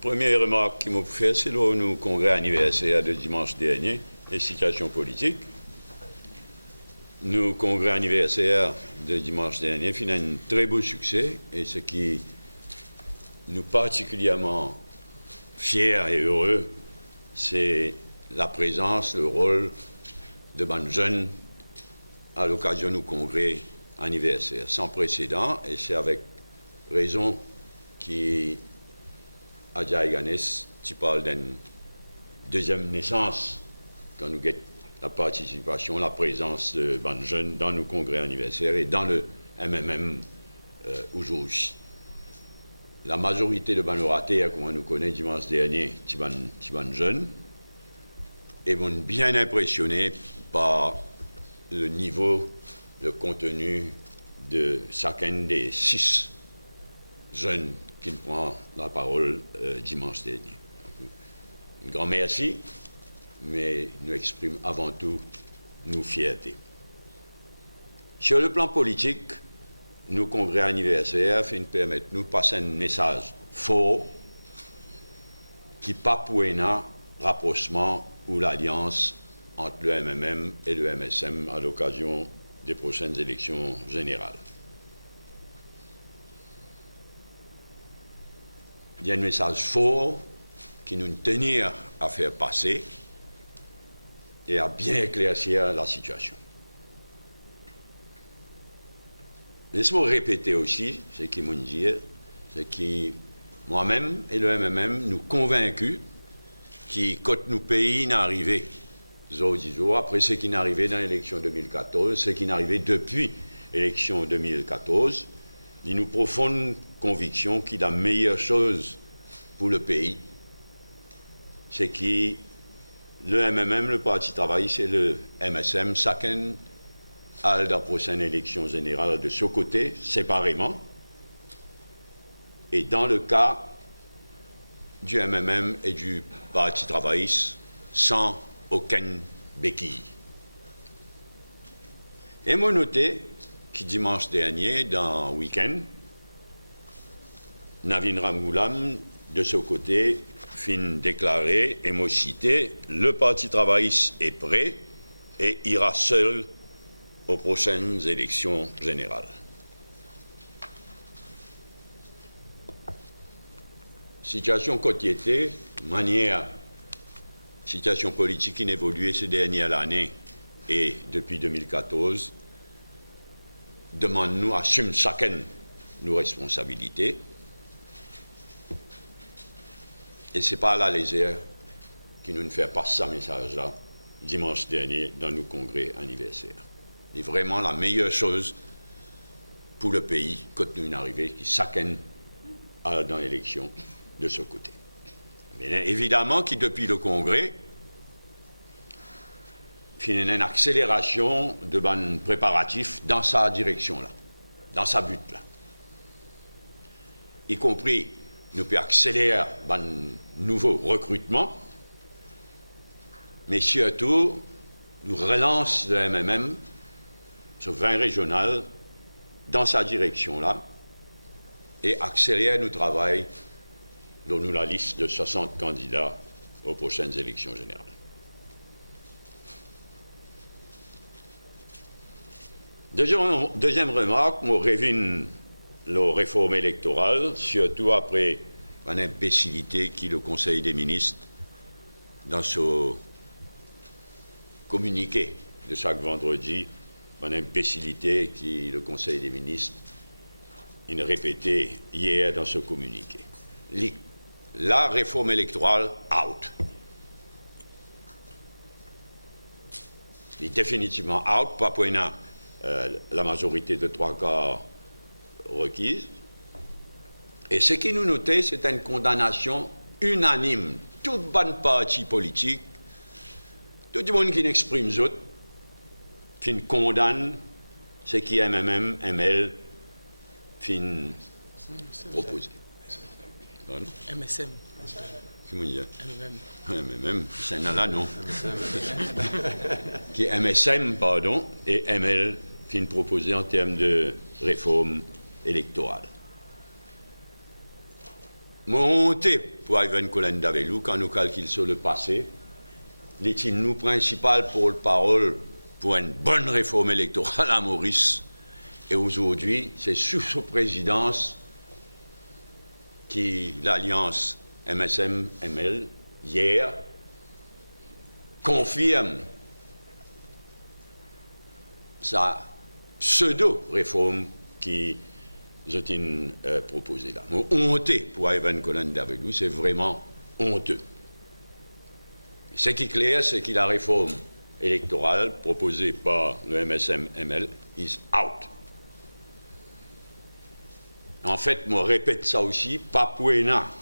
Première remarque qu'il m'a fait, c'est le nous congrès anniversaire de dimanche dernier, et situation politique. Nous congrès anniversaire de dimanche dernier fit un très beau succès, et ce qui nous particulièrement fiers et heureux, c'est la présence, le rôle de bonnes jeunes à l'occasion du congrès anniversaire, sans précédent, et c'est avec raison qui Adja Ganes, tu parles d'une deuxième naissance quand nous guettons la participation, la présence de bonnes jeunes dans nos congrès anniversaires et dans le MMM aujourd'hui. La majorité de bonnes orateurs, comme on nous connaît dimanche dernier, c'est bonnes jeunes, et vont bien impressionnés par le niveau, le contenu de chacun des 6 jeunes qui prend la parole dimanche dernier. Un grand merci, mais nous exprimons avant tout nos fiertés. Sur le plan politique, nos congrès anniversaires permettent nous passer un message fort qui pas pour un rapprochement ou l'alliance entre le MMM et le MSM à l'occasion des prochaines élections générales. Il y a un message fort qui nous tenir à faire passer et à bien éclaircir la situation. Laisse-moi répéter aussi ce qu'ils m'ont dit, c'est que moi-même et le MMM nous convaincus que quand nous pays n'arrivait après ce qui n'est arrivé dans l'élection 2014, ce qui n'est arrivé depuis l'élection 2014, il nous profonde conviction que la meilleure chose pour le pays, c'est que le MMM, le Parti travailliste et le MSM, chacun à la prochaine élection générale de ce côté, séparément. Et dans le cas du MMM et du Parti travailliste, sans aucune béquille. Et moi noté que dimanche dernier, dans le week-end, Navin Ramgoolam, de ce côté, fin déclaré et m'a cité, le Parti travailliste est prêt et ira seul aux prochaines élections générales. Situation côtière, manière, situation politique qui évolué ces dernières années et depuis 2014, demande-nous à assumer chacun nos responsabilités. Et ce n'est pas à la légère qui nous fait passer ce message-là dimanche dernier dans nos congrès anniversaires. C'est vraiment la meilleure chose pour le pays quand nous arrivons, qui chacun a dans l'élection de ce côté. Mais évidemment que depuis le congrès, il y a une accélération de bons préparatifs dans sa direction-là, dans sa but-là. Y compris, nous pouvons accélérer un nouveau recrutement, mais surtout, nous relance le MMM sur 20 régionales dans sa direction-là et accélérer nos travail dans la liste de 60 candidats aux prochaines élections générales. Deuxième remarque, moi révine la réforme électorale, surtout après une imbécilité qui le Conseil des ministres, dans ce communiqué de chaque vendredi, une imbécilité qui le Conseil des ministres il répétait hier dans ce communiqué. La réforme électorale, out. Il est définitivement out, pas pour la majorité de 3/4 requise. Et ce qui nous notait, c'est une condamnation unanime. Toute bonne partie politique, tout le monde qui n'exprime autre, qui condamne ce qui MMM, ML, fin proposé. MSM. Comment dire? MMM, c'est là, non. Qui est MSM, pardon, et ML, fin proposé en termes de réforme électorale. honte pour Ivan Colendavelou quand nous calculons sur le passé. Les nous principal pour le parole pour une bonne réforme électorale à Maurice. Et aujourd'hui, c'est sous sa présidence qui l'alliance MSM-ML, hier, confirme sa pseudo-réforme qui est proposée là. Mais honteux pour Ivan Colendavelou, c'est vraiment honteux. Ce qui est clair, c'est que la réforme électorale proposée par le MSM-ML is out. En fait, moi répète ça aussi,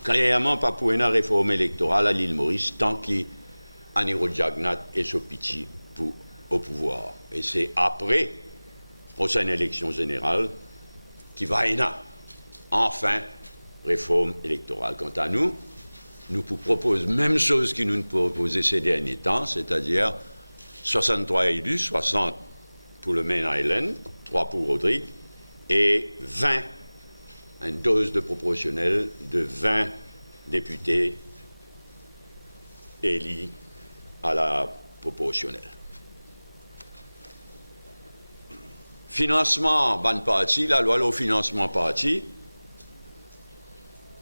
clairement pas pour une réforme électorale à l'île Maurice tant qu'Aniro Jagnat et Sopiti au pouvoir. Et c'est après, prochaine élection générale, qu'il va y avoir enfin réforme électorale. Quant à nous, nous proposons même chose que nous proposons ces derniers temps, c'est-à-dire 63 élus, 60 pour le Main Island, 3 pour Rodrigue, et 20, une dose de proportionnel de 20 députés élus à la proportionnelle. Financement ban parti, la loi au financement parti,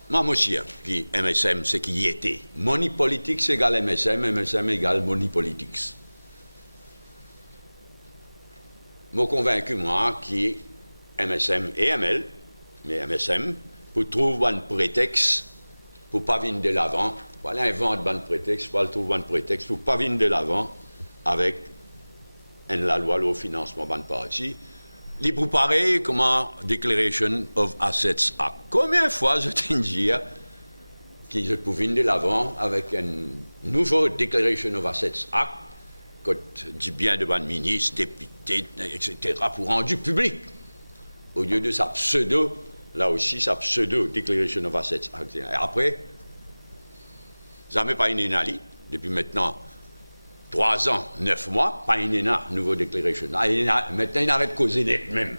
moi aussi, qui MSM, c'est qui y était. Money politics égale MSM, MSM égale money politics. Moi convaincu, moi, qui MSM et ML, mais MSM, pour trouver un prétexte pour ne pas venir de l'avant. Voilà, invente un prétexte, pour trouver un prétexte pour ne pas venir de l'avant avec la loi au financement ban parti. Il pour pareil comment Declaration of Assets Act. Combien de fois je t'ai dit qu'ils pouvaient venir de l'avant avec un nouveau Declaration of Assets Act, quand dit bien devant le ministre, député, etc., pour rendu public. Au lieu de sa pseudo, là aussi, sa pseudo Declaration of Assets Act. Et après, jamais pas une énali, depuis maintenant 3 ans, 9 mois, pas une nouveau déclaration. Maintenant, il arrête de causer net même.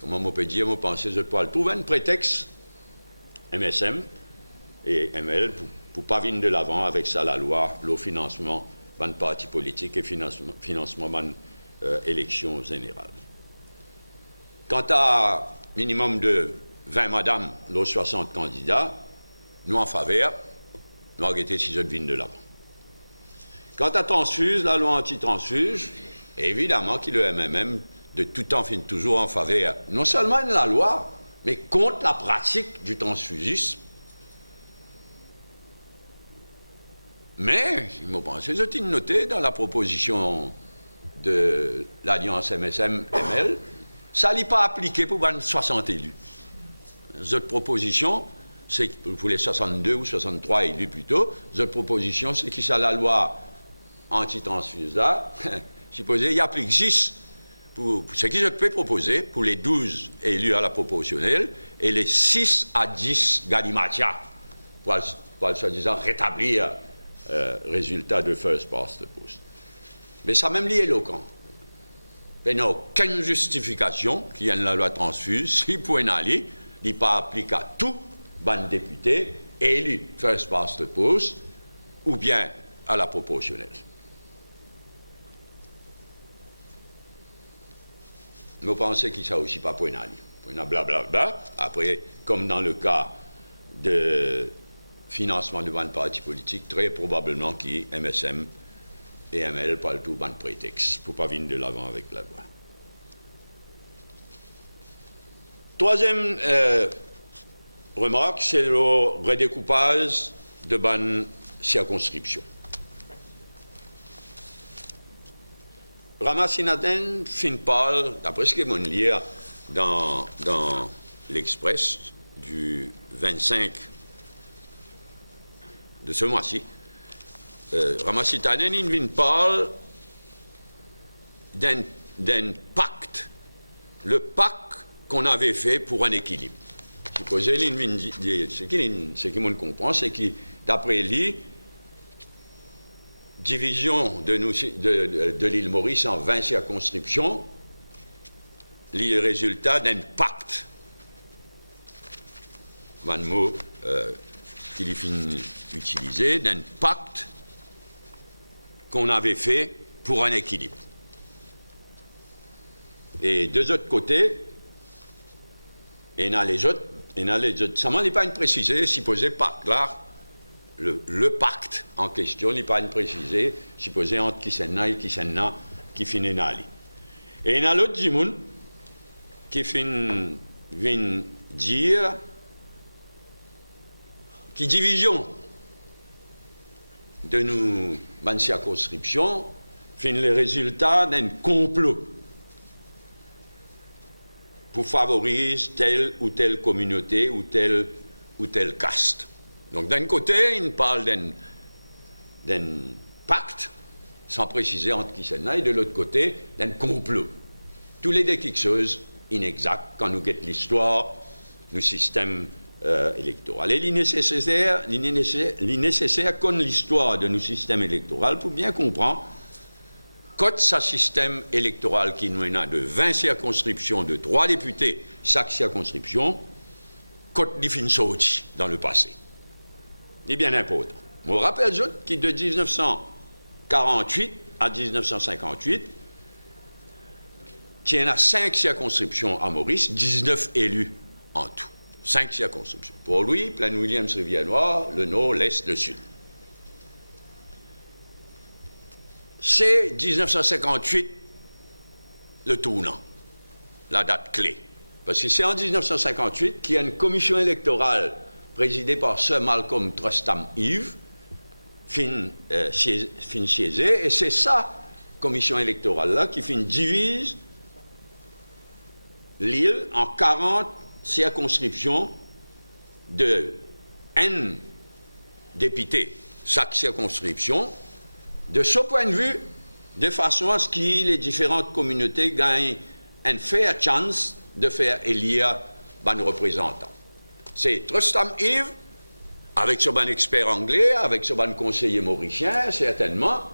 Comment on peut dire, on pense, je peux trouver un prétexte, MSM et ML, pour ne pas venir de l'avant avec ça, la loi, le financement d'un parti politique et financement d'une élection générale. Quant à minimum de 20 madames, les 60 candidats, nous en faveur, nous avons été si je viens de l'avant. Quant à transfuge, la loi anti-transfuge, évidemment que le MMM, de tout temps, finit toujours en faveur, non seulement de la loi, mais contre la pratique du transfugisme. Mais, je me pense, j'ai noté dans la proposition de l'Alliance MSM-ML, ça n'est pas appliqué pour 60 élus. Cette proposition, c'est pour les 62 ou 63 élus plutôt, cette proposition, c'est que ça la loi anti-transfuse là, supposé, il applique 10 pour ce qui je peux proposer pour les 12 élus à la proportionnelle et les 6 à 10 Galimatia pour soi-disant rétablir résultat de first past the post. Mais ça même lié éloquent. Il n'y a aucune justification qui est la loi transfuse, si pour aller, il n'est pas appliqué à tout ban député élu first past the post ou bien à la proportionnelle. Nous pensons qu'il ne s'agit aussi pas pour une année. Pour une blablabla. Après, comme dans le cas de financement de ban parti politique, très probablement qui MSM et ML parlent tout ban prétexte pour ne pas venir de l'avant avec la loi. Troisième remarque, c'est le redécoupage de ban circonscription. Ramassinaden fin parle, d'après ce que mon lire dans l'Express du 25 de ce mois-ci, Ramassinaden il parle d'un pacte, le pacte qu'on avait fait pour un équilibre. Supposez, ce qui me comprend, c'est que d'après lui, division de l'île Maurice en 20 circonscriptions, le résultat d'un pacte. Un mot qu'il est utilisé d'un pacte qu'on avait fait pour un équilibre. Et deux autres côtés, il y en a les autres, ça n'est pas une précisée, supposé pacte là, le pacte en question n'est pas une précisée, supposé entre Kisenna et Kisenna qui finit nali. Et il y en a l'autre Jimoun qui vient dire qui division de nous ban circonscription fin le résultat d'un complot pour favoriser telle ou telle communauté ou telle caste. Donc d'un côté, il parle d'un pacte, sans préciser entre qui c'est, et de l'autre côté, d'un complot. Tous les deux quelque chose inexact quand nous guettons l'histoire, nos systèmes électoraux. Et l'innécessaire qu'on l'histoire de nos systèmes électoraux pour bien comprendre quand ce système électoral qui nous a de 20 circonscriptions, de 3 députés chaque circonscription, quand il finit sorti dans le passé. C'est bien important. Je me rappelle que de 1948 à 1958, qu'il y en a 5 circonscriptions à Maurice, 19 élus en tout. 5 circonscriptions. Pour lui, Plaine-Williams-Rivière-Noire, le Nord, l'Est, le Sud. C'est 1958 le tournant, la date clé. Parce que c'est en 1958 qu'il y a une commission électorale présidée par Sir Malcolm Trustham Eve, fin siégée, et c'est ça, commission électorale-là, qui divise l'île en 40 circonscriptions de N députés, chaque circonscription, de ce point de vue, de façon à ce que les différentes communautés gagnent une fair chance de faire élire un représentant. C'est Trustham Eve, avec son expert anglais, avec son conseiller mauricien, certainement,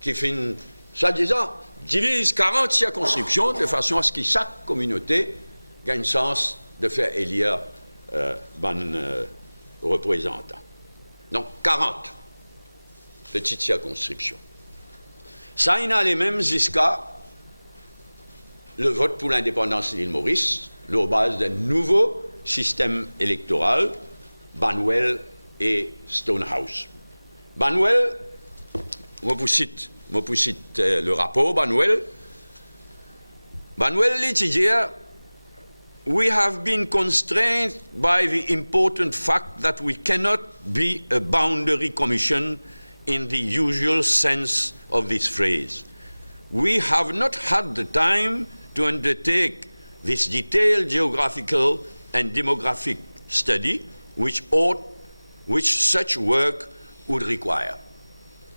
qui finit, soi-disant, divise 40 circonscriptions de façon à ce que chaque communauté gagne chance de faire élire représentant. Donc 40 petites circonscriptions. Ça, il y a les mêmes jusqu'à le vote pour l'indépendance de l'île Maurice, la base d'un nouveau système électoral, Banwell et Stonehouse. Banwell, je vous cite le rapport Banwell. Banwell dit dire, we have been constrained by the important fact that we cannot be a boundary commission in the usual sense of this phrase. We have not had the time to undertake this detailed geographical and demographic study which such work would require.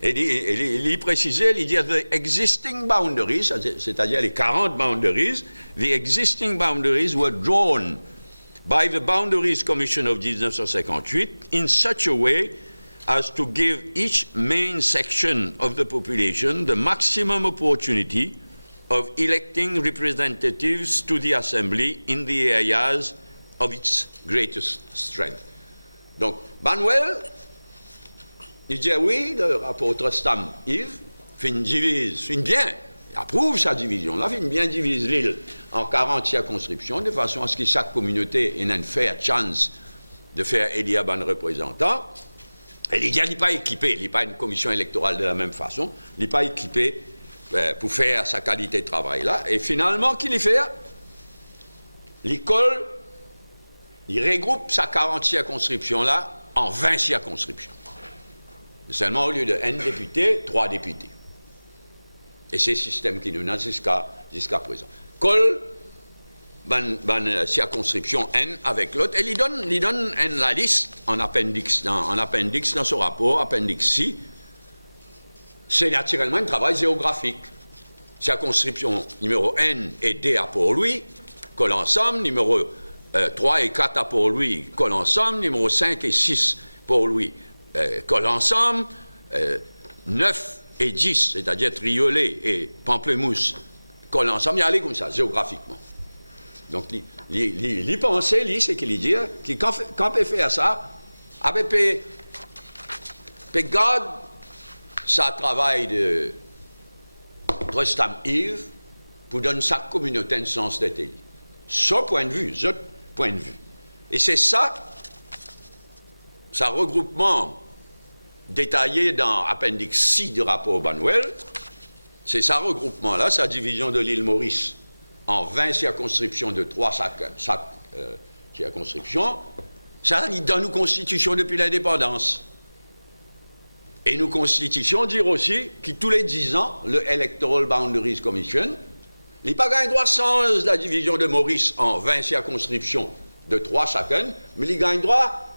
Et il précisait, il dit the existing boundaries, c'est-à-dire les 40 boundaries, the existing boundaries were drawn by the Boundaries Commission of 1958 in such a way as to give each main section of the population the maximum opportunity of electing representatives to the Assembly in the areas of its greatest strength. Donc, Banwell, il dit oui, le rapport Trustham Eve fin bien, il approuve sa division, là, fin bien divise l'île en 40 circonscriptions, de façon à ce que chaque communauté ait une fair chance de faire élire un représentant. Et il n'est pas équipé, il n'est pas une commission électorale de la même façon, il n'est pas équipé pour faire sa qualité de travail là. Et finalement, qu'il y fait? L'école, il regroupe sa 40 circonscriptions là en 20 circonscriptions. Seulement au lieu de N députés, 3 députés. Et c'est le système qui nous a jusqu'à présent. Colle circonscription N avec l'autre, et il donne la liste en appendix dans ce rapport, appendix C. C'est naturellement un travail géographique. Circonscription numéro N et D a pour lui, colle ensemble, numéro 3 et 4 a pour lui, colle ensemble, numéro 5 et 6 pour lui, colle ensemble, 9 et 10, c'est-à-dire Triolet et Pamplemousse, colle ensemble, il y a aller comme ça, géographiquement. Donc, les pensées, c'est qu'il dit que quand on peut faire ça, Avec garde, ça travaille de Trustam Yves pour donner sa communauté un sens d'être. Ce point de vue, Et c'est ça regroupement détaillé dans appendice 6 du rapport Banuel, c'est ça regroupement-là, sa division de l'île Maurice en 20 circonscriptions de 3 circonscriptions, ça lit dans nos constitutions depuis l'indépendance. Et nos constitutions disent aussi que tous les 10 ans, le Electoral Boundaries Commission, il n'a pas gagné droit sans la division de Maurice en 20 circonscriptions de 3 chacune, mais il gagne droit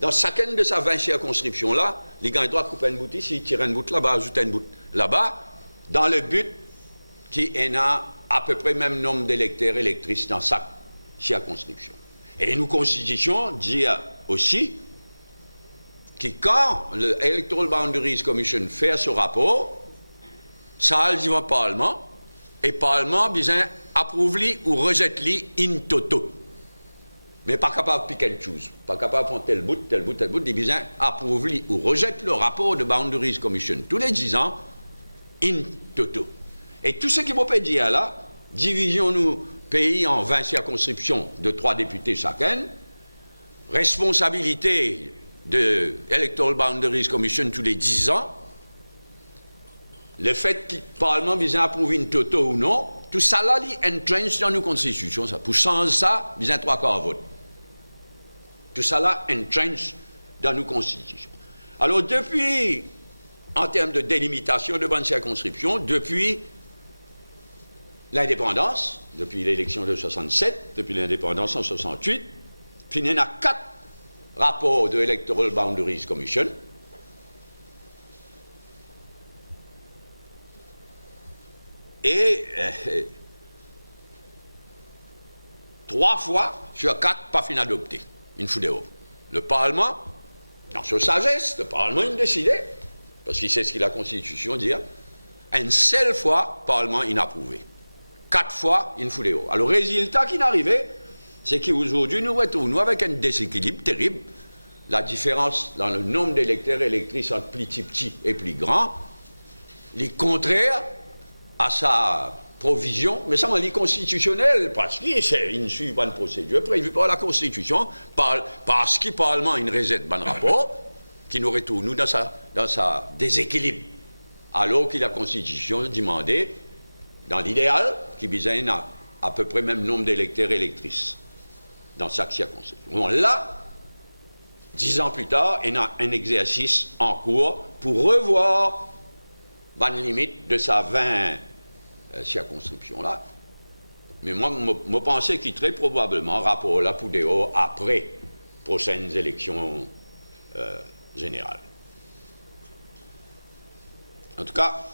dans chacune de ces 20 circonscriptions-là, il gagne droit de couper une bout ici, tirer une bout là-bas, ajouter une bout là-bas, dans le but qu'il y en a à peu près le même nombre d'électeurs et électrices dans chaque circonscription. Et nos constitutions disent aussi que quand le Electoral Boundaries Commission fait ce rapport, ça arrive au Parlement, et le Parlement besoin approuve-li ou rejette-li in toto. Mais pas capable de pick and choose, pas capable de prendre tel bout, il besoin approuve-li ou rejette le rapport de Boundaries Commission tous les 10 ans in toto. Et tout ce qui m'a dire là, division nous pays en 20 circonscriptions de 3 députés chacun, responsabilité de Electoral Boundaries Commission tous les 10 ans, le fait que le Parlement vise à approuver une toto ou non, tout ça là, il entrench dans nos constitutions. Ça. Pour changer ça, il y a 3 quarts vote. Tout ça là, entrench dans nos constitutions. Alors depuis, en termes de délimitation de bonnes circonscriptions, depuis l'indépendance, depuis l'élection de 67, depuis l'indépendance en 68, puis il y en a 4 rapports de Electoral Boundaries Commission. Et 3 fois sur 4 pas fin adopté. Une fois de haut. Le Parlement, dans sa sagesse, le Parlement il décidait, parce qu'il sait ce que la Constitution dit, une seule fois, le Parlement inapprouvé. 4 fois, une fois de haut. Alors, le résultat qui est arrivé, c'est qu'aujourd'hui, nous retrouvons avec un déséquilibre terrible. La différence dans le nombre d'électeurs et électrices entre plus petit et plus grand, les contraires à sa provision, mais ça, on dit constitutionnel, parce qu'il ne suit pas une procédure prévue par la Constitution, parce qu'il Parlement il rejette un rapport qui nous retrouve nous dans sa déséquilibre. Alors que la Constitution demandait, dans l'idéal, qu'il besoin à peu près le même nombre d'électeurs et électrices dans chaque circonscription. Bon, là, 10 ans plus tard, il y a un exercice en cours pour revoir la limite de sa 20 circonscription-là. Mais moi, je pensais qu'il très probablement rapport là pour des hauts après prochaines élections générales. En tout cas,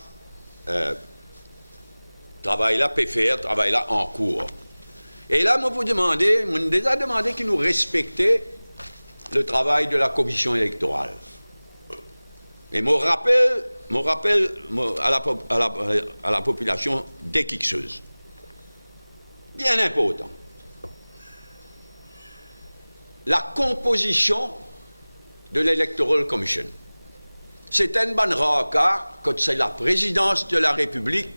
travail là peut faire, travail là en cours. Et là, moi, je déjà demandé qu'ils nous respectaient le travail de la commission électorale. Et mon rappel à la population des Quixeuses. Bien important. La composition de l'Electoral Commission. C'est un bon rare cas quand c'est la présidence de la République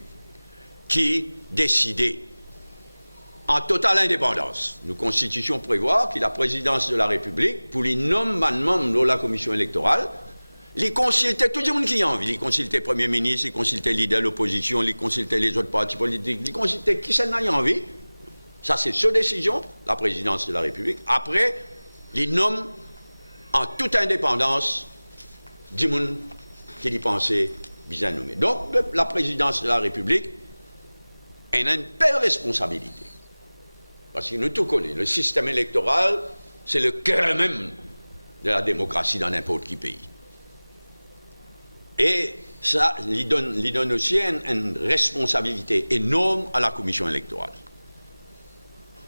qui décidait en totale indépendance. Nos constitutions prévoient que la présidence de la République, pour les nommer membres de la commission électorale, les consulter tout le monde qui a envie, les consulter le Premier ministre, les consulter le leader de l'opposition, les consulter les autres partis politiques, les consulter qui s'en a envie. Ça, c'est sa décision, la présidence de la République. Après, les nomme en toute indépendance du monde qui y pensait bien nommé. Donc, la présidence de la République elle a une belle responsabilité. Parce que nous tout connaissons, le système électoral, c'est le cœur même de la démocratie dans n'importe quel pays. Et ça lui donne aussi une responsabilité énorme à la commission électorale.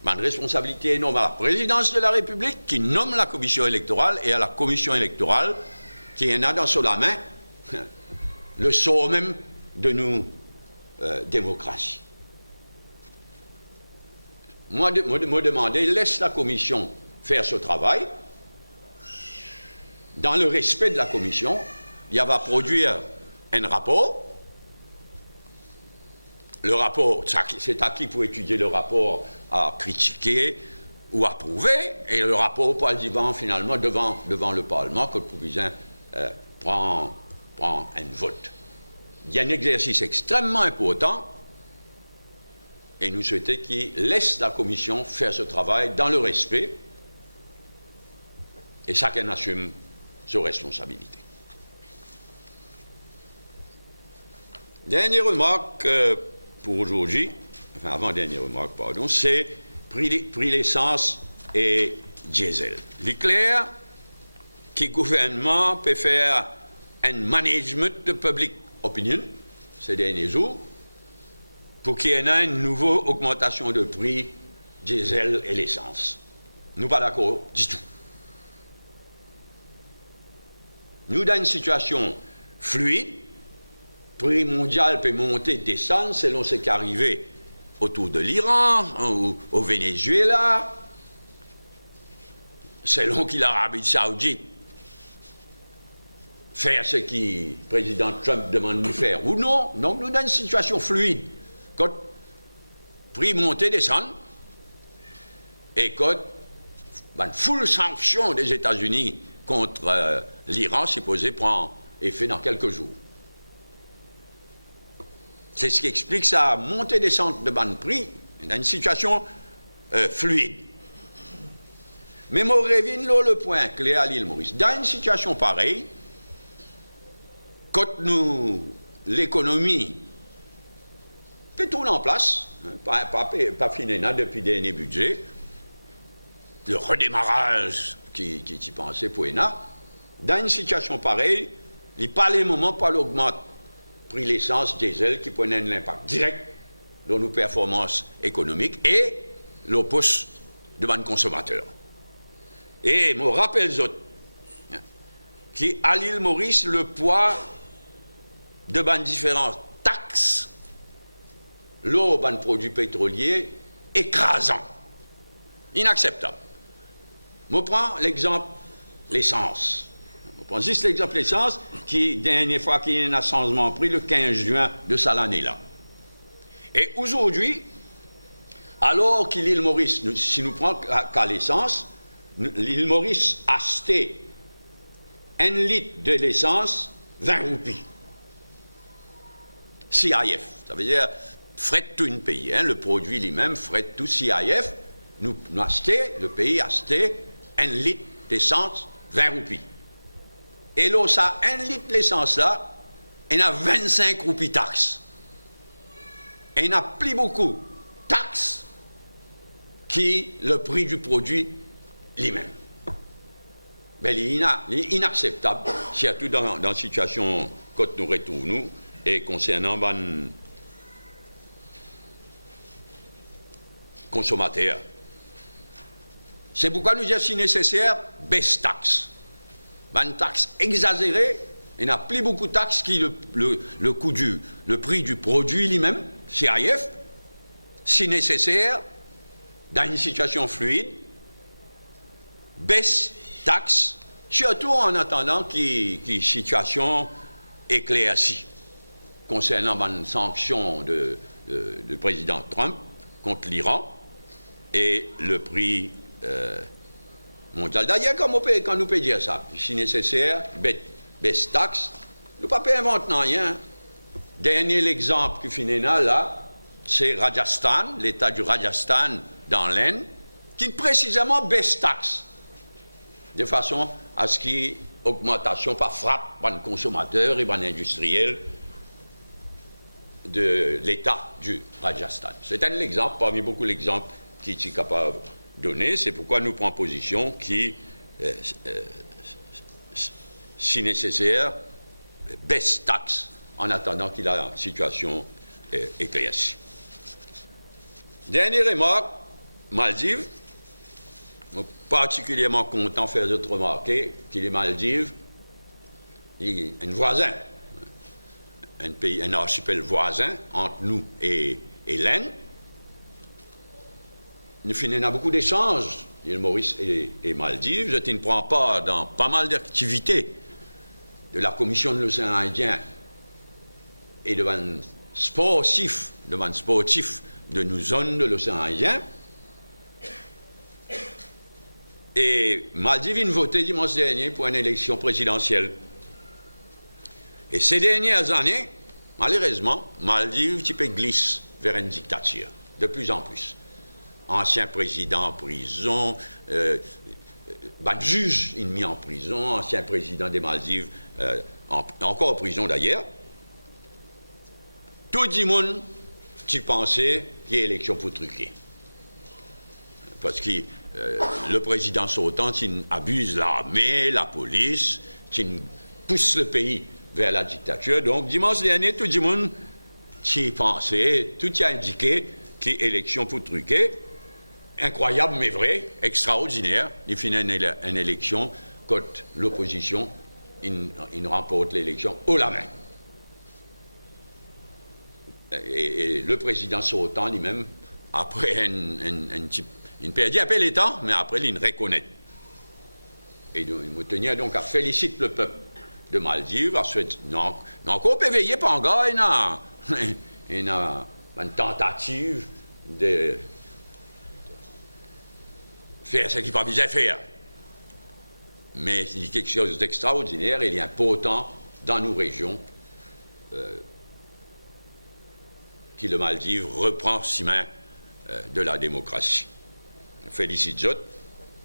Une responsabilité énorme à la présidence de la République qui nomme la commission électorale et à la commission électorale qui en a dans la main le sort même de nos démocraties. Moi demandé, laisse la commission faire ce travail dans le respect de la commission, il va produire un rapport. Le rapport, c'est à qui pour étudier le rapport, à critiquer ou approuver, et le rapport pour aller finalement devant le Parlement que le président prend un vote. Il y a un exercice extrêmement important, et nous souhaitons qu'il laisse la commission faire ce travail dans le respect, et chacun assume ses responsabilités. Dernière remarque pour aujourd'hui, enfin avant-dernière remarque, pardon, c'est prix l'essence et diesel. Il est clair que le gouvernement peut faire un management de public opinion ces derniers jours pour qu'il y ait une nouvelle augmentation de prix diesel et l'essence. Nous ne sommes pas d'accord du tout. Nous, dans une situation fluide, le prix mondial peut monter, descendre selon ce qui est arrivé autour de l'Iran ou au Venezuela, selon qu'il l'Arabie Saoudite faire ce que le président Trump demande de faire ou non. Donc nous, dans une situation fluide, quand le prix monte, descend, et quand une full sanction des États-Unis contre l'Iran supposé prend effet dans quelques jours. C'est ce qui explique sa montée descente de bas de prix dans une situation fluide. Mais je reviens là le point clé à l'île Maurice. Dans une situation pareille, quand l'économie peut tourner en place, pas fini depuis le dernier budget, le redémarrage qui pensait pour ENA, dans une situation pareille, il n'y a pas les moments pour l'augmenter prix l'essence, diesel, qui prenait un impact direct dans nos performances économiques et le poste de ban consommateur. Et je me rappelle qu'à l'île Maurice, le poids de ban différentes taxes, l'eau ban produits pétroliers, écrasant, inacceptable. Je prends l'exemple l'essence. Je prends juste l'exemple l'essence, qui, dernière fois qu'il y a un changement de prix, le 15 juin de cette année-là. Et aujourd'hui, alors que l'île Maurice, si nous prenons qu'à l'essence, l'île Maurice a acheté 1 litre de l'essence, 20 roupies. CIF, ça veut dire frais de tout un pays. Le produit lui-même, frais de tout CIF. Nous acheté, le pays a acheté 1 litre d'essence, 20 roupies. Et là, ça, 1 litre d'essence là, il y a 25 roupies taxes. Et il n'y a plus beaucoup de taxes qui le prix du produit lui-même. Mais il est inacceptable, surtout dans la situation que nous retrouvons, et concernant les consommateurs. C'est pourquoi nous disons si nécessaire, baisse taxe. Une taxe exagérée, il n'y a plus beaucoup de taxes qui le coût le prix du produit lui-même, CIF, si nécessaire, dans une situation fluide, baisse taxe, surtout en attendant que la situation éclaircie concernant une sanction du président Trump contre l'Iran et le prix mondial. D'ailleurs, quand nous pouvons dire ça, si nécessaire, baisse taxe, nous ne pouvons pas inventer rien. Dernier exemple qui finit là, c'est Rajasthan, l'État du Rajasthan dans l'Inde, qui précisément baisse taxe, de façon à ce qu'il y ait augmentation par frappe par les consommateurs et par les industriels de l'État du Rajasthan. C'est un exemple, parmi beaucoup d'exemples qui est capable de donner. C'est pourquoi nous prenons position qui, si nécessaire, baisse taxe en attendant qu'il a la situation éclaircie. Dernière remarque, Maldives. Je suis particulièrement content de faire d'autres remarquer que les Maldives, il y a un voisin, un pays, un archipel voisin entre nous et l'Inde. Nous finissons beaucoup d'échanges l'île Maurice et Maldives, je ne prends pas dans pas mal d'activités de la Commission de l'océan Indien et devant sportif de nos zones de l'océan Indien. Et Maldives a voté dimanche dernier pour une élection présidentielle. Et ces dernières années, malheureusement, Maldives glisse vers une dictature, de plus en plus. Ancien président en prison, juge il mis en prison, ancien président des Maldives encore en prison d'ailleurs. Tout le monde qui pensait qu'il y a élection pour truquer. Parce que le président sortant, il abuse l'armée, la police, qui pousse le pays vers la dictature. Donc, dimanche dernier, tout le monde qui pensait, tout a indiqué qu'il y a élection pour truquer. Incroyable, mais vrai, extraordinaire. Il finit une élection quand l'opposition il remporte l'élection haut la main. Et le président sortant lui-même, après une période un peu les temps, mais après il reconnaît. Et il me tenait donc à féliciter le peuple de Maldives. Ensuite, non encore éveillé pas encore, il y a une tentative de faire ce qu'il n'a pas besoin de faire. Mais il y a quelque chose d'extraordinaire et important dans nos régions qui le Maldives reprend si main de la démocratie. Félicite Jot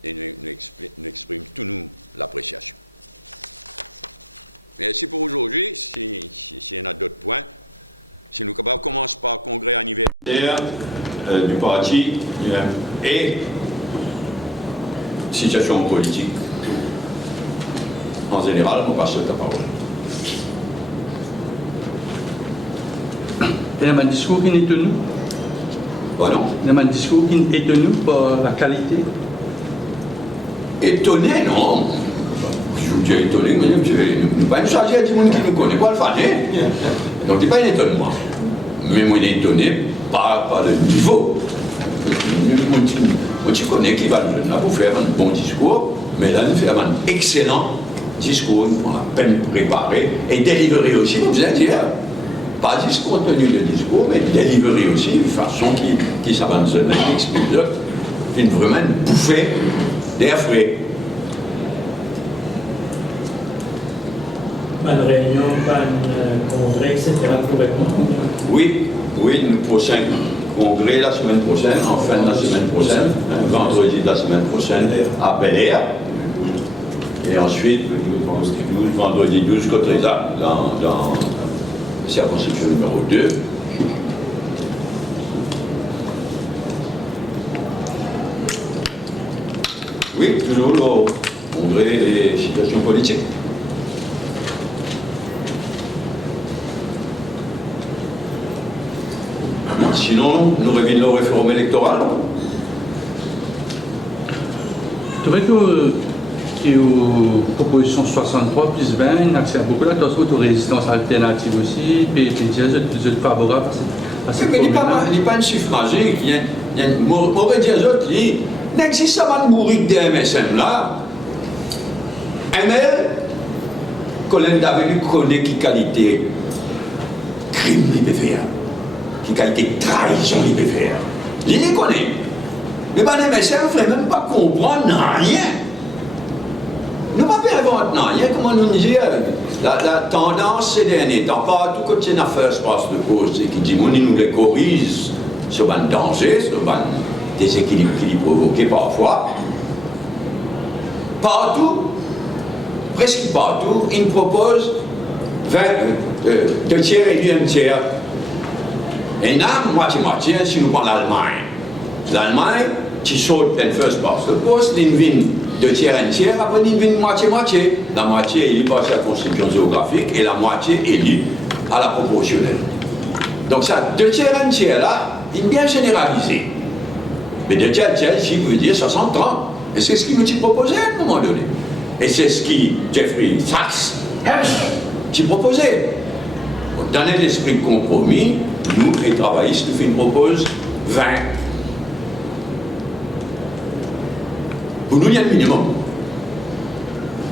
et nous exprime tout nous l'appréciation. Merci pour aujourd'hui. S'il y en a d'autres points, si nous commençons par le congrès anniversaire du parti et situation politique en général, on passe la parole. Il y a un discours qui est tenu. Pardon? Il y a un discours qui est tenu par la qualité. Étonné, non. Je vous dis étonné, mais nous pas une charge à dire qui nous connaît pas le faire. Donc, ce n'est pas un étonnement. Mais moi, il est étonné par le niveau. Moi, tu connais qui va nous pour faire un bon discours, mais là, nous faisons un excellent discours, à peine préparé et délivré aussi, comme je viens de dire. Pas juste contenu de discours, mais délivré aussi d'une façon qui s'avance même, qui explique vraiment une bouffée d'air frais. Pas de réunion, pas de congrès, etc. pour répondre. Oui, le prochain congrès la semaine prochaine, en fin de la semaine prochaine, vendredi de la semaine prochaine, à Bel Air. Et ensuite, vendredi 12, Cotreza, dans circonscription numéro 2. Oui, toujours le congrès des situations politiques. Sinon, nous revenons aux réformes électorales. Tu vois que proposition 63 plus 20, il y a beaucoup d'attention de résistance alternative aussi, puis vous êtes favorable à cette il n'y a pas un chiffre magique. Il y a une mauvaise diazote qui n'existe pas de bourrique des MSM là. ML, Colin Davelu connaît qui qualité crime il peut faire, qui qualité trahison il peut faire. Il les connaît. Mais les MSM ne fait même pas comprendre rien. Nous ne pouvons pas inventer rien, comment nous dire, la tendance ces derniers temps, pas tout côté d'une affaire se passe de cause, c'est qui dit, nous les corrige sur un danger, sur un déséquilibre qui est provoqué parfois. Partout, presque partout, ils proposent 2 tiers et un tiers. Et là, moitié-moitié, si nous prenons l'Allemagne. L'Allemagne, qui saute une first passe de poste, il vient 2 tiers, 1 tiers, après il vient moitié-moitié. La moitié est élue par sa constitution géographique et la moitié est élue à la proportionnelle. Donc ça, 2 tiers, 1 tiers là, il est bien généralisé. Mais 2 tiers, 1 tiers, ici, veut dire 60-30. Et c'est ce qu'il nous proposait à un moment donné. Et c'est ce qui, Jeffrey Sachs, qui proposait. Dans l'esprit de compromis, nous, les travaillistes, nous proposons 20. Pour nous, il y a un minimum.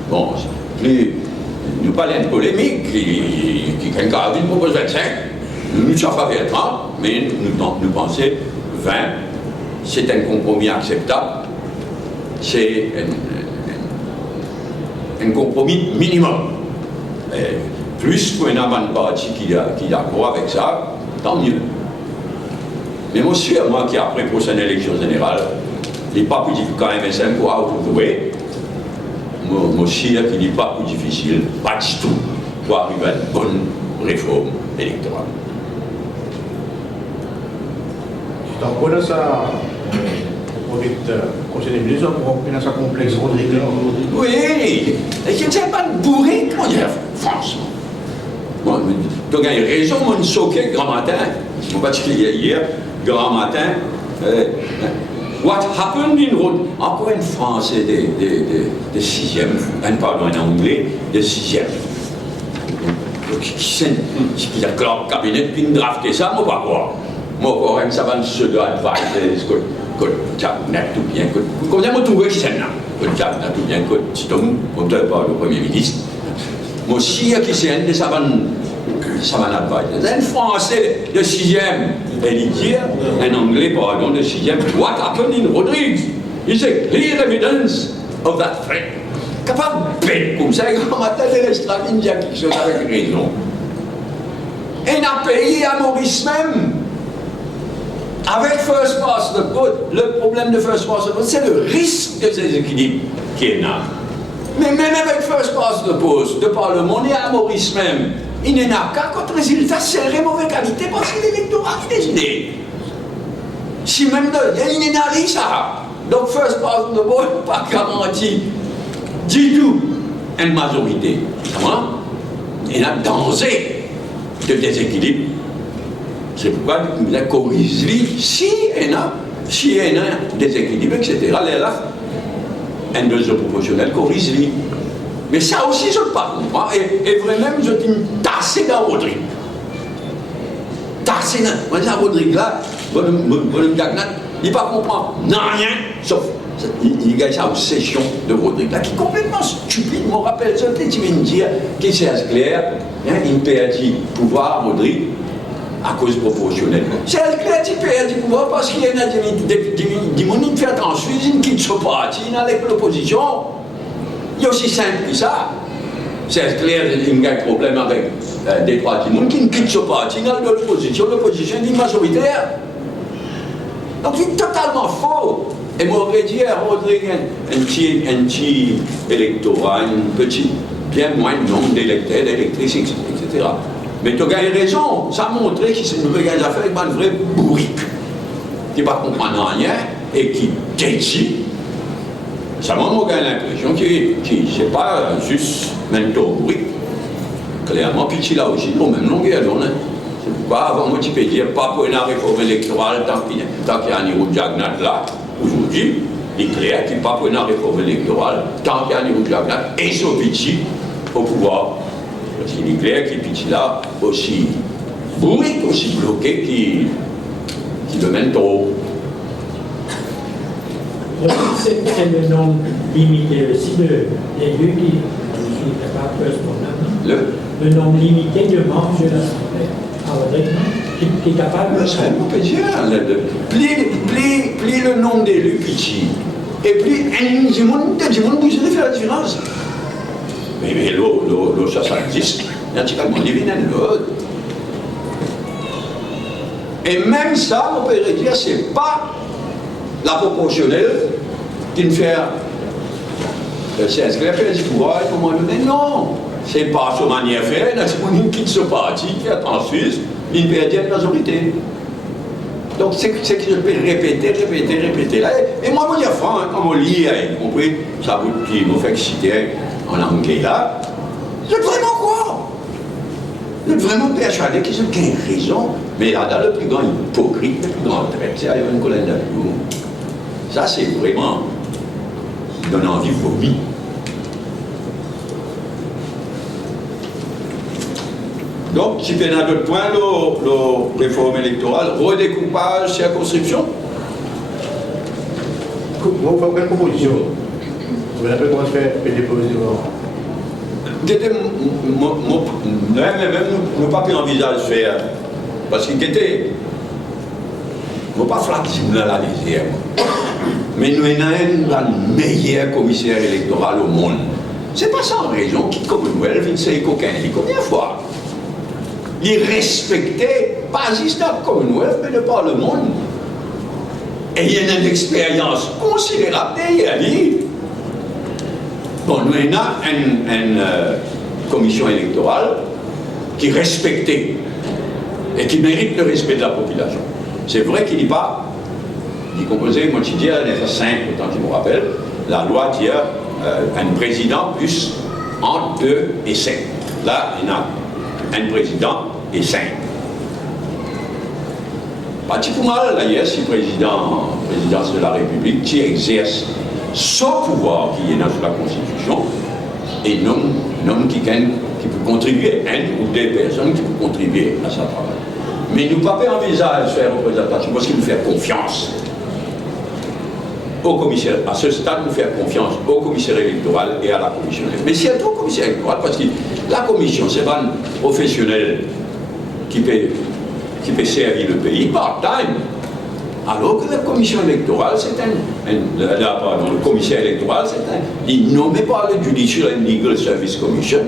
Bon, nous parlons de polémique, qui quelqu'un nous propose 25, nous sommes favorables à 30, mais nous pensons 20, c'est un compromis acceptable, c'est un compromis minimum. Et plus pour une amende partie qui est d'accord avec ça, tant mieux. Mais moi, moi qui après pour une élection générale, il n'est pas plus difficile quand MSM pour retrouver. Moi aussi, il n'est pas plus difficile, pas du tout, pour arriver à une bonne réforme électorale. Donc, voilà ça, les autres vont prendre ça complexe. Oui, et je ne sais pas le bourré, comment dire, franchement. Bon, tu as raison, moi, une soquette grand matin, je ne sais pas ce qu'il y a hier, grand matin, what happened in road? Encore un français de sixième, pardon, en anglais, de sixième. Qui a le cabinet, puis une drafté ça, moi, pas quoi. Moi, encore un savant pseudo-advisor, que cabinet tout bien, comme ça, moi, trouvé que c'est là. Que cabinet tout bien, que si tu comme par le Premier ministre. Moi aussi, qui c'est un des savants advisor. Un français de sixième, elle dit, un anglais, pardon, de sixième, what happened in Rodrigues? Is a clear evidence of that threat. Capable de bête comme ça, quand matin, il y a quelque chose avec raison. Et il a payé à Maurice même. Avec First Past the Post, le problème de First Past the Post, c'est le risque de ces équilibres qui est là. Mais même avec First Past the Post, de par le monde et à Maurice même, il n'est n'a qu'un contre résultat serré, mauvaise qualité, parce que l'électorat est décidé. Si même il n'est n'a rien ça. Donc First Past the Post, pas garanti du tout une majorité. Il y a danger de déséquilibre. C'est pourquoi nous avons corrigé, si il y a un déséquilibre, etc., là, un deuxième proportionnel corrigé. Mais ça aussi, je ne pas comprends. Et vraiment, je dis tassé dans Rodrigue. Tassé dans. Moi, ça, Rodrigue, là, bonhomme Gagnat, il ne pas comprendre. Non, rien, sauf. Il y a cette obsession de Rodrigue, là, qui est complètement stupide. Je me rappelle, je viens de dire qu'il c'est clair, il perdit pouvoir à Rodrigue. À cause proportionnelle. C'est elle qui perd du pouvoir parce qu'il y a des gens qui font transfusion, qui ne parti avec l'opposition. Il y a aussi simple que ça. C'est clair, il y a un problème avec des trois gens qui ne quittent pas dans l'opposition. L'opposition est majoritaire. Donc c'est totalement faux. Et moi, je dit à Rodrigue, un petit électorat, un petit, bien moins de nombre d'électeurs, d'électrices, etc. Mais tu as raison, ça a montré que c'est une vraie affaire avec un vrai bourrique qui ne comprend rien et qui décide. Ça m'a l'impression que c'est pas juste même bourrique. Clairement, puis il a aussi la même longueur d'onde. C'est pourquoi avant moi tu peux dire pas pour une réforme électorale tant qu'il y a un niveau de Jagnat là, aujourd'hui, il est clair qu'il n'y a pas pour une réforme électorale tant qu'il y a un niveau de Jagnat et Sovici au pouvoir. Parce qu'il est clair qu'il est là aussi bourrique, aussi bloqué, qui le mène trop. C'est le nombre limité aussi d'élus qui n'est pas correspondant. Le nombre limité de membres de l'Assemblée à Rodrigue, qui est capable de... C'est un peu dire. Plus le nombre d'élus petit, et plus du monde bouge de faire la différence. Mais l'eau, ça existe. Naturellement, il vient de l'eau. Et même ça, on peut dire, c'est pas la proportionnelle qui ne fait. C'est inscrit à faire du pouvoir, à un moment donné, non. C'est pas sa manière de faire, c'est une qui se parti, qui est en Suisse, il perd la majorité. Donc c'est que je peux répéter là. Et moi, je dis, quand on lit, y compris, ça vous fait citer en anglais là, vous êtes vraiment quoi? Vous êtes vraiment persuadé qu'ils ont qu'une raison, mais là, dans le plus grand hypocrite, le plus grand traite, c'est une colonne d'amour. Ça, c'est vraiment donne envie de vomir. Donc, si on a d'autres points, la réforme électorale, redécoupage, circonscription. Vous faites une proposition. Vous avez comment faire déposer même pas pu envisager de faire. Parce qu'il était. Je ne pas flexible dans la lisière. Mais nous avons la meilleure commissaire électorale au monde. Ce n'est pas sans raison qui, comme nous, elle vient de se coquin. Combien de fois? Il respectait, pas juste la Commonwealth, mais de par le monde. Et il y a une expérience considérable derrière lui. Bon, nous avons une commission électorale qui respectait et qui mérite le respect de la population. C'est vrai qu'il n'est pas, il composait, moi je dis, elle est simple, autant qu'il me rappelle, la loi dit un président plus entre 2 et 5. Là, il y a un président et 5. Pratiquement, d'ailleurs, si présidence de la République qui exerce son pouvoir qui est dans la Constitution et nomme qui peut contribuer, une ou deux personnes qui peuvent contribuer à sa travail. Mais nous ne pouvons pas envisager de faire représentation parce qu'il nous fait confiance au commissaire. À ce stade, nous faire confiance au commissaire électoral et à la commission. Mais si elle est au commissaire électoral, parce que la commission, c'est pas un professionnel qui peut servir le pays part-time. Alors que la commission électorale, c'est le commissaire électoral, il nommé par le Judicial and Legal Service Commission.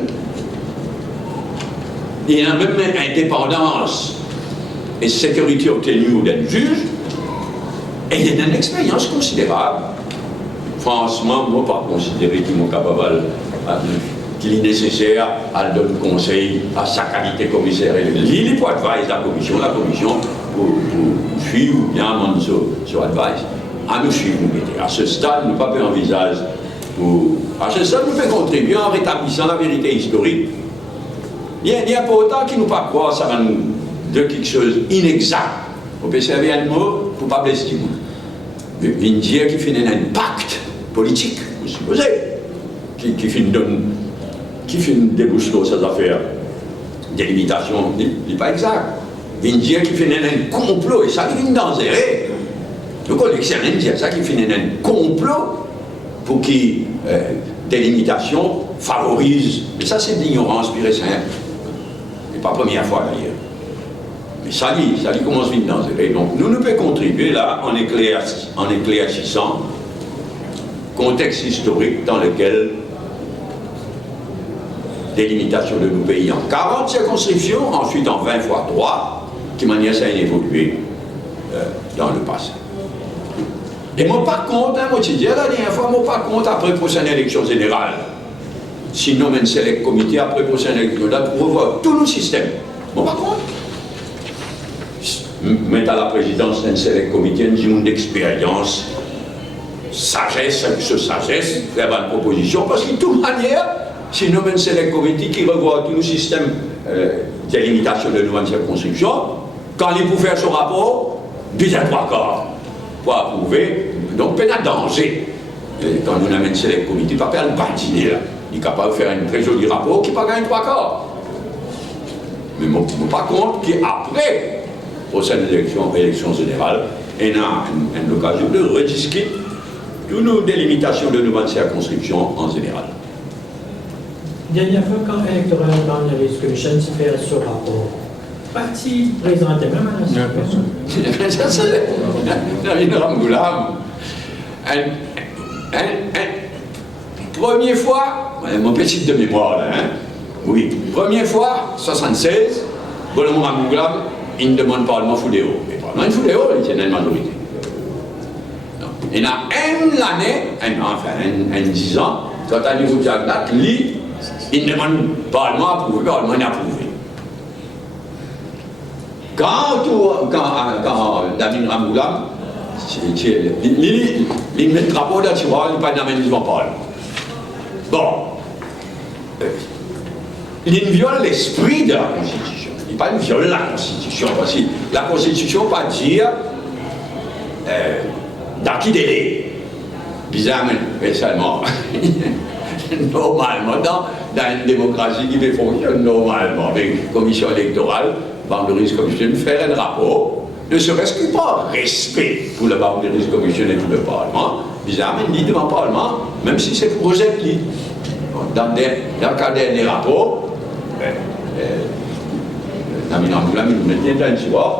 Il a même indépendance et sécurité obtenue d'un juge, et il y a une expérience considérable. Franchement, moi, pas considérer qu'il est capable, qu'il est nécessaire à donner conseil à sa qualité commissaire. Il faut advise la commission pour suivre ou bien amender sur advice. À nous suivre, nous. À ce stade, nous ne pouvons pas envisager. À ce stade, nous pouvons contribuer en rétablissant la vérité historique. Il n'y a pas autant qui nous pas croire ça va nous de quelque chose d'inexact. On peut servir un mot pour ne pas blesser. Une dire qui fait un pacte politique, vous supposez, qui fait débouche sur ces affaires. Des limitations, n'est pas exact. Une dire qui fait un complot, et ça vient dangereux. Donc, on dit ça qui fait un complot pour que des limitations favorisent. Mais ça, c'est de l'ignorance pure et simple. Et pas la première fois d'ailleurs. Mais ça commence vite dangereux. Donc nous pouvons contribuer là en éclaircissant le contexte historique dans lequel des limitations de nos pays en 40 circonscriptions, ensuite en 20 fois 3, qui manière ça a évolué dans le passé. Et moi par contre, moi je dis la dernière fois, moi par contre, après la prochaine élection générale, sinon un select comité après la prochaine élection générale pour revoir tout le système. Moi par contre, mettre à la présidence d'un select comité un monde d'expérience, sagesse, faire une proposition, parce que de toute manière, sinon un select comité qui revoit tout le système de limitation de nouvelles circonscriptions, quand il peut faire son rapport, 2 à 3 quarts pour approuver, donc peine à danger. Et quand nous avons un select comité, il ne peut pas faire une patiner là. Il est capable de faire un très joli rapport qui ne peut pas gagner 3 quarts. Mais par contre, qu'après prochaine élection générale, on a l'occasion de rediscuter toutes nos délimitations de nouvelles circonscriptions en général. Dernière fois, quand l'électoral Boundaries Commission s'est fait ce rapport, parti présenté même à la Ça, c'est David Ramgoulam. Première fois, mon petit de mémoire là, hein? Oui, première fois, 76, Bonhomme Ramgoulam, il demande Parlement Foudéo. Mais Parlement Foudéo, il y a une majorité. Il y a un 10 ans, quand à niveau de Jagnat, lui, il demande Parlement approuvé, Parlement inapprouvé. Quand David Ramgoulam, il met le drapeau dans le tiroir, il n'est pas dans le même Parlement. Bon. Il viole l'esprit de la Constitution. Il pas viole la Constitution, parce que la Constitution ne va pas dire dans quel délai. Bizarrement, mais seulement. Normalement, dans une démocratie qui fonctionne normalement, avec une commission électorale, Boundaries Commission, faire un rapport, ne serait-ce que par respect pour la Boundaries Commission et pour le Parlement, bizarrement, il dit devant le Parlement, même si c'est pour rejeter lui. Dans le cas des rapports,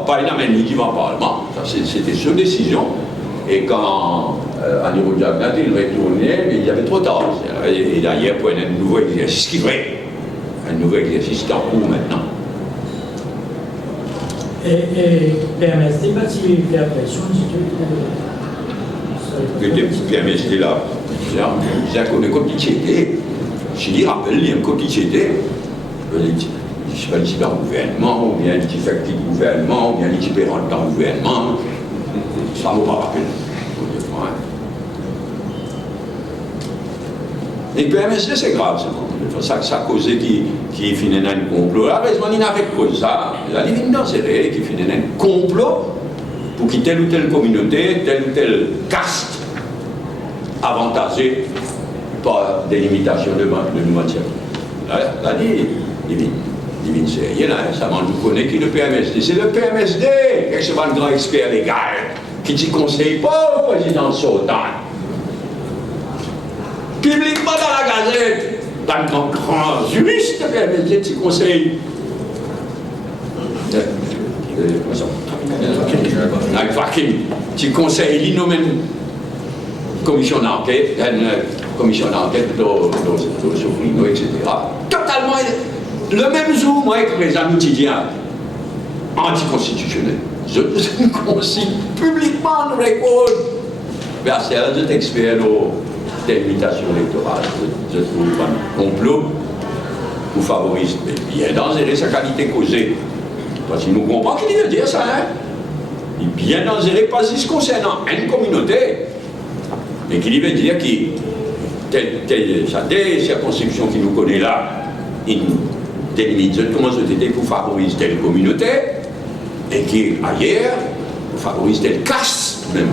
pas une amène devant le Parlement, c'était sur décision. Et quand Annie Roudjagna il retournait, il y avait trop tard. Et d'ailleurs, pour un nouveau exercice qui est vrai. Un nouveau exercice qui est en cours maintenant. Et PMSD, pas si faire pression, PMSD là, j'ai connu comme il était. Je dis, rappelle, il y a un côté qui était. Je ne sais pas si c'est un gouvernement, ou bien il fait petit gouvernement, ou bien il peut rentrer dans le gouvernement. Ça ne m'a pas rappelé. Et PMSD, c'est grave, ça a causé qui finit un complot. La raison, il n'avait pas ça. La ligne dangereux qui finit un complot pour que telle ou telle communauté, telle ou telle caste avantagée par des limitations de matière. Là, il vient sérieux, là, ça nous connaît qui est le PMSD. C'est le PMSD, c'est un grand expert légal, qui ne conseille pas au président Sautan. Publiquement dans la Gazette, un grand juriste de PMSD qui conseille. Avec Fakim, qui conseille, il nomme une commission d'enquête, de Soufrino, etc. Totalement, le même jour, moi, avec les amis quotidiens, anticonstitutionnel. Je consigne publiquement nous répondre. Merci à cet expert d'imitation électorale. Je trouve un complot pour favoriser. Il est dangereux sa qualité causée. Parce qu'il nous comprend qu'il veut dire ça. Hein? Il est bien dangereux, pas juste concernant une communauté, mais qu'il veut dire que des circonscriptions qui nous connaît là, il délimite comment c'était pour favoriser telle communauté, et qui ailleurs, favorise telle caste même.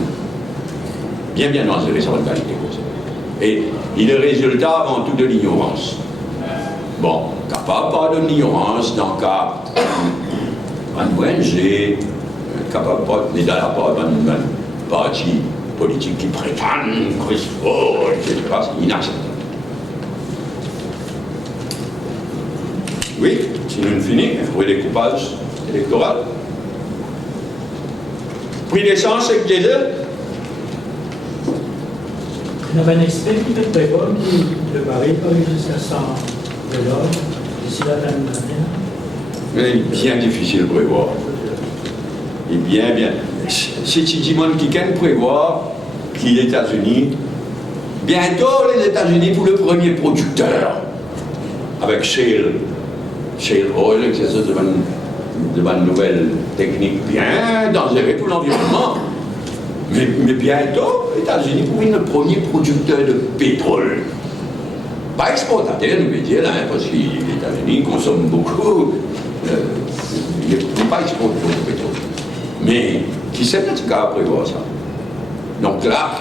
Bien dangereux sa qualité causée. Et il est le résultat avant tout de l'ignorance. Bon, capable pas de l'ignorance dans le cas d'un ONG, capable pas de dans la part d'un parti politique qui prétend, etc. C'est inacceptable. Oui, si nous finissons, il faut des coupages électoraux. Prix d'essence et diesel. Il y avait un expert qui fait prévoir qui le baril peut aller jusqu'à 100 $, d'ici la fin de l'année. Mais bien difficile de prévoir. Et bien. C'est Tidjimon qui can prévoir que les États-Unis, bientôt les États-Unis pour le premier producteur, avec Shale Oil, c'est une nouvelle technique bien dangereuse pour l'environnement. Mais bientôt, les États-Unis pour le premier producteur de pétrole. Pas exportateur, nous pouvons dire, hein, parce que les États-Unis consomment beaucoup. Ils ne peuvent pas exporter de pétrole. Mais qui sait notre cas à prévoir ça? Donc là,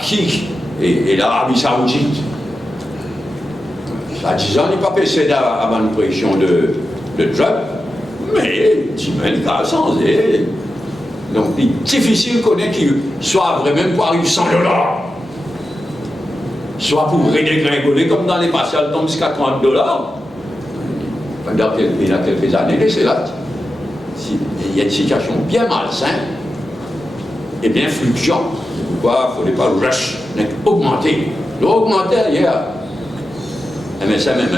et l'Arabie Saoudite, ça 10 ans, il n'est pas passé avant une pression de Trump, mais il va changer. Donc il est difficile de connaître qu'il soit vraiment pour arriver $100, soit pour redégringoler comme dans les passés, elle tombe jusqu'à $30. Pendant il y a quelques années, c'est là. Il y a une situation bien malsaine et bien fluctuante. Pourquoi il ne faudrait pas le rush, mais augmenter. L'augmenter ailleurs. Mais ça même,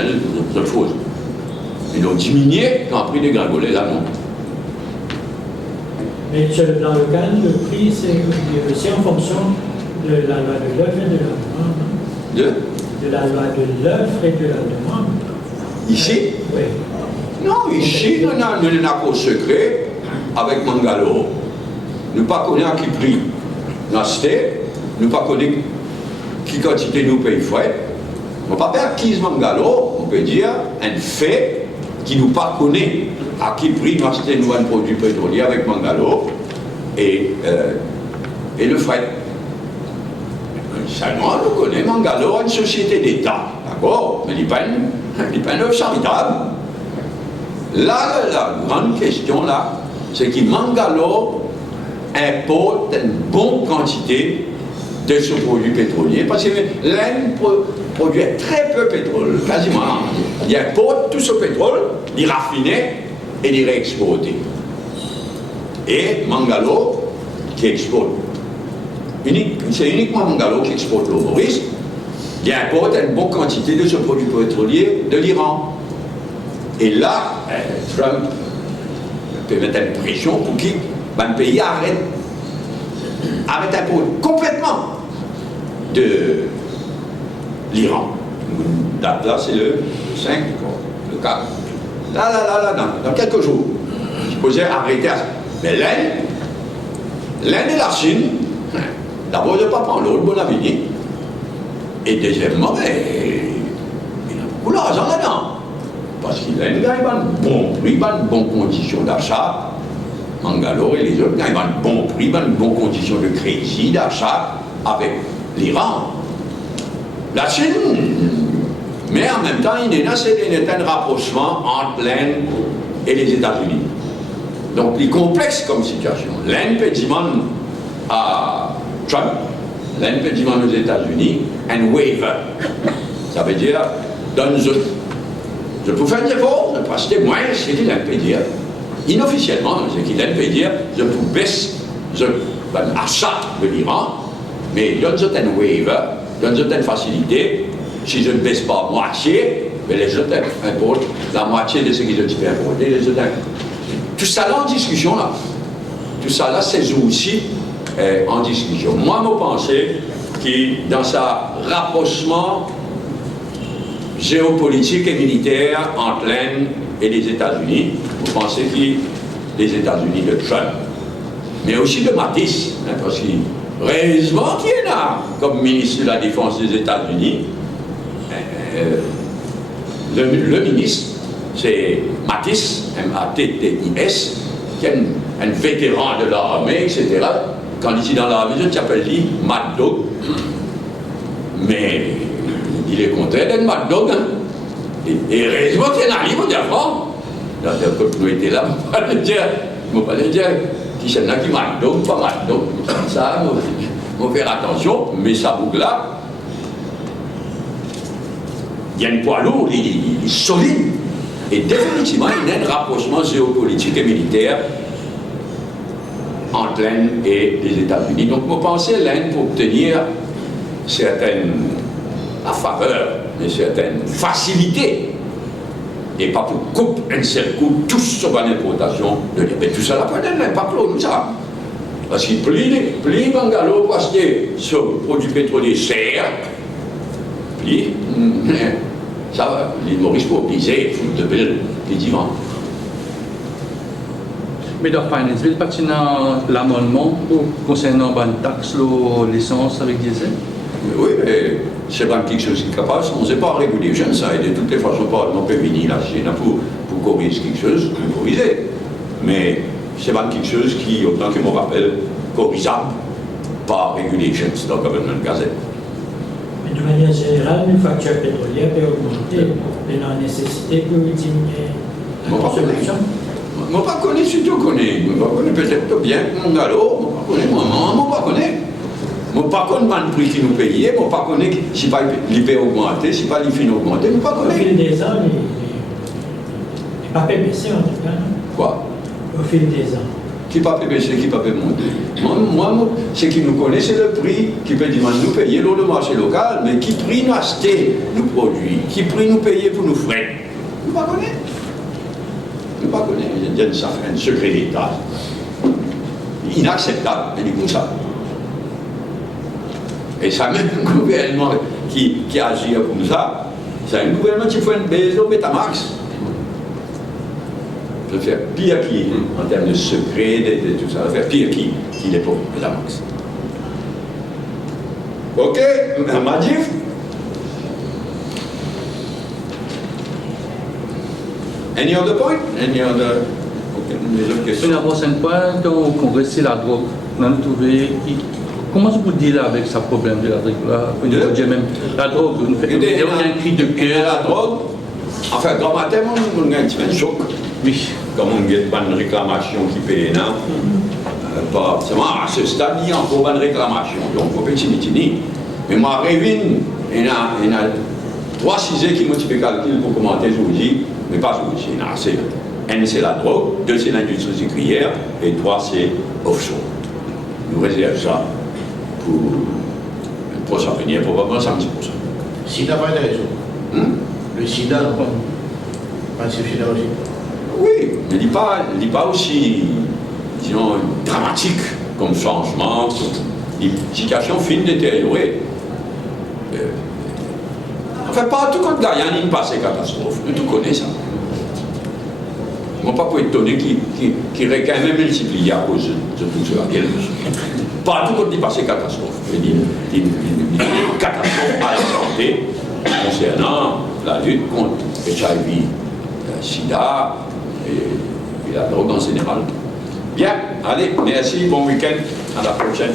c'est faux. Ils ont diminué quand le prix dégringolé là, non. Mais sur le plan local, le prix, c'est aussi en fonction de la loi de l'œuf et de la demande. De la loi de l'œuf et de la demande. Ici? Oui. Non, ici, nous avons un accord secret avec Mangalo. Nous ne connaissons pas qui prix nous acheter, nous ne connaissons pas qui quantité nous paye frais. On ne peut pas faire acquise Mangalo, on peut dire un fait qui nous pas connaît à qui prix nous acheter nous un produit pétrolier avec Mangalo et le frais. Seulement, nous connaissons Mangalo, une société d'État, d'accord? Mais il n'est pas une œuvre charitable. Là, la grande question, là, c'est que Mangalo importe une bonne quantité de ce produit pétrolier, parce que l'Inde produit très peu de pétrole, quasiment. Il importe tout ce pétrole, il raffinait et il réexportait. Et Mangalore, qui exporte, c'est uniquement Mangalore qui exporte l'eau Maurice, il importe une bonne quantité de ce produit pétrolier de l'Iran. Et là, Trump peut mettre une pression pour que le pays arrête d'importer complètement de l'Iran. Date là, c'est le 5, le 4. Là, dans quelques jours. Je posais arrêter. Mais l'Inde et la Chine, d'abord, ne pas prendre l'eau de bon avenir. Et deuxièmement, il y a beaucoup d'argent là-dedans. Parce qu'il a une bon prix, une bonne condition d'achat. Mangalore et les autres gagnent un bon prix, une bonne condition de crédit, d'achat avec l'Iran. La Chine, mais en même temps, il y a un rapprochement entre l'Inde et les États-Unis. Donc, il est complexe comme situation. L'Inde peut demander à Trump, l'Inde peut demander aux États-Unis un waiver. Ça veut dire, je peux faire des efforts, je peux acheter moins, c'est qu'il peut dire. Inofficiellement, c'est qu'il peut dire, je peux baisser l'achat de l'Iran, mais il donne un waiver, donne une facilité. Si je ne baisse pas moitié, mais les autres importent la moitié de ce qu'ils ont importé. Tout ça là en discussion là. Tout ça là, c'est aussi en discussion. Moi, je pense que dans sa rapprochement géopolitique et militaire entre l'Inde et les États-Unis, vous pensez que les États-Unis de Trump, mais aussi de Mattis, parce qu'il heureusement qu'il est là comme ministre de la Défense des États-Unis. Le ministre, c'est Mattis, M-A-T-T-I-S, qui est un vétéran de l'armée, etc. Quand il est dans l'armée, je t'appelle lui Mad Dog. Mais il est content d'être Mad Dog. Hein. Et heureusement qu'il y a un livre d'avant. Quand nous étions là, je ne peux pas le dire qui c'est là qui Mad Dog, pas Mad Dog. Ça, il faut faire attention, mais ça boucle là. Il y a un poids lourd, il est solide. Et définitivement, il y a un rapprochement géopolitique et militaire entre l'Inde et les États-Unis. Donc, je pensais l'Inde pour obtenir certaines faveurs, mais certaines facilités, et pas pour couper un seul coup tous sur l'importation de l'Inde. Mais tout ça, là, peut être l'impact là, nous ça. Parce qu'il plie Bangalore pour acheter ce produit pétrolier cher, plie. Ça va, l'île Maurice pour obliger, il faut de belles les divans. Mais dans Finance Bill, pas l'amendement concernant une taxe sur l'essence avec diesel? Oui, mais c'est pas quelque chose qui est capable, on ne sait pas réguler, je ne sais, et de toutes les façons, on peut venir là, pour corriger quelque chose, pour corriger. Mais c'est pas quelque chose qui, autant que je me rappelle, corrigeable par Regulations dans le Government Gazette. De manière générale, une facture pétrolière peut augmenter, mais la nécessité peut diminuer la consommation. Je ne connais pas, surtout connais. Je connais peut-être bien mon galop, je ne connais. Je ne connais pas le prix qui nous payait, je ne connais si pas il peut augmenter, si pas il finit augmenter, je ne connais. Au fil des ans, il n'a pas baissé en tout cas. Quoi? Au fil des ans. Qui peut baisser, qui peut monter. Moi, ce qui nous connaît, c'est le prix qui peut dire nous payer l'eau de marché local, mais qui prix nous acheter nos produits, qui prix nous payer pour nos frais. Nous ne connaissons pas. Nous ne connaissons pas. Ça fait un secret d'État. Inacceptable, mais du coup ça. Et ça, même un gouvernement qui agit comme ça, c'est un gouvernement qui fait une baisse au Betamax. De faire pire qui, en termes de secret, de tout ça, de faire pire qui est pour la max. Ok, Madif. Any other point? Any other question? Une prochaine point, quand au Congrès, c'est la drogue. On a trouvé comment vous dites là avec ce problème de la drogue là? Vous dire même la drogue, il y a un cri de cœur. La drogue, enfin, dans ma tête, on a un petit peu de choc. Oui. Comme on a pas une réclamation qui paye, non? Pas seulement à ce stade, il y a encore une réclamation. Donc, il faut pas être. Mais moi, Révin, il y a 3 sujets qui motivent le calcul pour commenter aujourd'hui, mais pas aujourd'hui. Un, c'est la drogue, 2, c'est l'industrie sucrière, et 3, c'est offshore. Nous réservons ça pour le prochain avenir, probablement 5%. SIDA, pas de raison. Le SIDA, pas suffisant aussi. Oui, mais il n'est pas aussi, disons, dramatique comme changement. La situation finit de détériorer. Enfin, pas tout contre Guyane, il passe des catastrophes. Tout connaît ça. On ne peut pas étonner qu'il aurait quand même multiplié à cause de tout cela. Pas tout contre il passe des catastrophes. Il y a une catastrophe à la santé concernant la lutte contre HIV, SIDA et la drogue en général. Bien, allez, merci, bon week-end, à la prochaine.